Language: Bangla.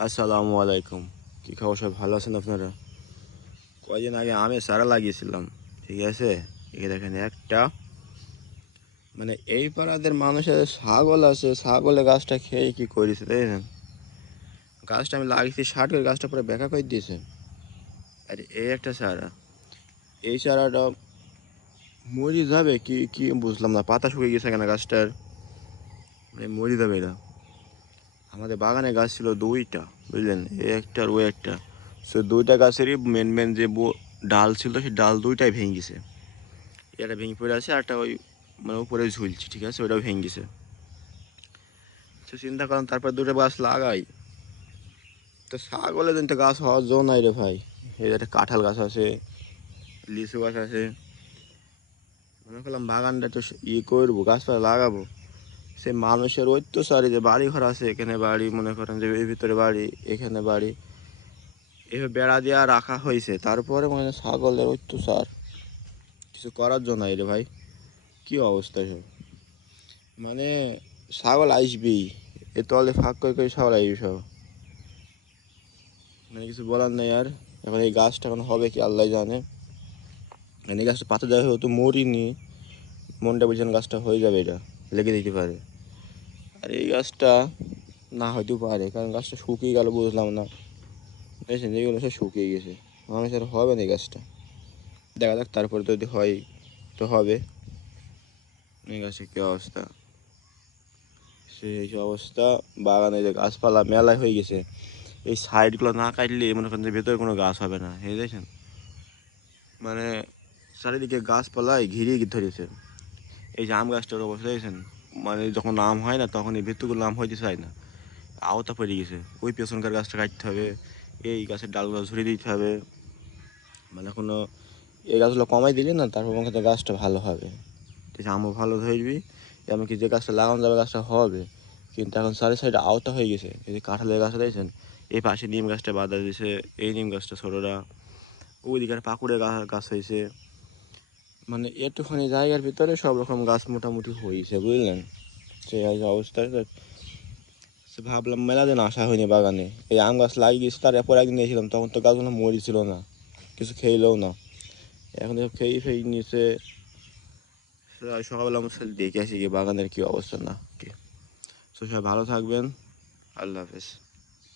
আসসালামু আলাইকুম। কি খবর, সব ভালো আছেন আপনারা? কয়দিন আগে আমের চারা লাগিয়েছিলাম, ঠিক আছে। এই দেখেন একটা, মানে এই পাড়াদের মানুষের ছাগল আছে, ছাগলে গাছটা খেয়ে কি করেছে দেখেন। গাছটা আমি লাগিয়েছি 60 করে, গাছটা পুরো বেঁকা করে দিয়েছে। আর এই একটা চারা, এই চারাটা মরে যাবে কি কি বুঝলাম না, পাতা শুকিয়ে গেছে কেন গাছটার, মানে মরে যাবে এটা। আমাদের বাগানে গাছ ছিল দুইটা, বুঝলেন, এই একটা আর ওই একটা। সে দুইটা গাছেরই মেন মেন যে ডাল ছিল, সেই ডাল দুইটাই ভেঙে গেছে। এটা ভেঙে পড়ে আছে, আরটা ওই মানে উপরে ঝুলছে, ঠিক আছে, ওটাও ভেঙে গেছে। তো চিন্তা করেন, তারপর দুটো গাছ লাগাই, তো ছাগলের জন্য তো গাছ হওয়ার জো নাই রে ভাই। এই একটা কাঁঠাল গাছ আছে, লিচু গাছ আছে, মনে করলাম বাগানটা একটু করবো, গাছপালা লাগাবো। সে মানুষের অত্যাচারী, যে বাড়ি ঘর আছে, এখানে বাড়ি, মনে করেন যে এর ভিতরে বাড়ি, এখানে বাড়ি, এভাবে বেড়া দেওয়া রাখা হয়েছে, তারপরে মানে ছাগলের অত্যাচার, কিছু করার জন্য নাই রে ভাই। কি অবস্থা সব, মানে ছাগল আসবেই, এ তলে ফাঁক করে করে ছাগল আসবে সব, মানে কিছু বলার নেই আর। এখন এই গাছটা এখন হবে কি আল্লাহ জানে। মানে এই গাছটা পাতা দেওয়া হয়তো মরিনি, মনটা বুঝছেন, গাছটা হয়ে যাবে, এটা লেগে দিতে পারে। আর এই গাছটা না হয়তো পারে, কারণ গাছটা শুকিয়ে গেল, বুঝলাম না, বুঝছেন, যেগুলো সব শুকিয়ে গেছে, মানুষের হবে না এই গাছটা। দেখা যাক, তারপরে যদি হয় তো হবে। এই গাছের কী অবস্থা, সেই অবস্থা। বাগানে যে গাছপালা মেলায় হয়ে গেছে, এই সাইডগুলো না কাটলে মনে করেন যে ভেতরে কোনো গাছ হবে না, এই দেখেন, মানে চারিদিকে গাছপালায় ঘিরিয়ে ধরেছে। এই যে আম গাছটার অবস্থা দেখেছেন, মানে যখন আম হয় না, তখন এই ভেতরগুলো আম হইতে চায় না, আওতা পড়ে গেছে। ওই পেছনকার গাছটা কাটতে হবে, এই গাছের ডালগুলো ঝরিয়ে দিতে হবে, মানে কোনো এই গাছগুলো কমাই দিলে না, তারপর মনে হয় গাছটা ভালো হবে, ঠিক আছে, আমও ভালো ধরবি, এমনকি যে গাছটা লাগানো যাবে গাছটা হবে। কিন্তু এখন চারি সাইডে আওতা হয়ে গেছে, এই যে কাঁঠালের গাছটা দেখছেন, এই পাশে নিম গাছটা বাধা দিয়েছে, এই নিম গাছটা ছোটোরা, ওইদিকে পাকুড়ে গাছ হয়েছে, মানে একটুখানি জায়গার ভিতরে সব রকম গাছ মোটামুটি হয়েছে, বুঝলেন। সেই অবস্থায় ভাবলাম মেলা দিন আসা হয়নি বাগানে, এই আম গাছ লাগিয়েছি, তার এরপর একদিন এসেছিলাম, তখন তো গাছগুলো মরিছিল না, কিছু খেয়েলেও না, এখন তো খেয়ে ফেয়ে নিয়েছে। সকালবেলা আমার সাথে দেখে আসি কি বাগানের কী অবস্থা না কি। সো সবাই ভালো থাকবেন, আল্লাহ হাফেজ।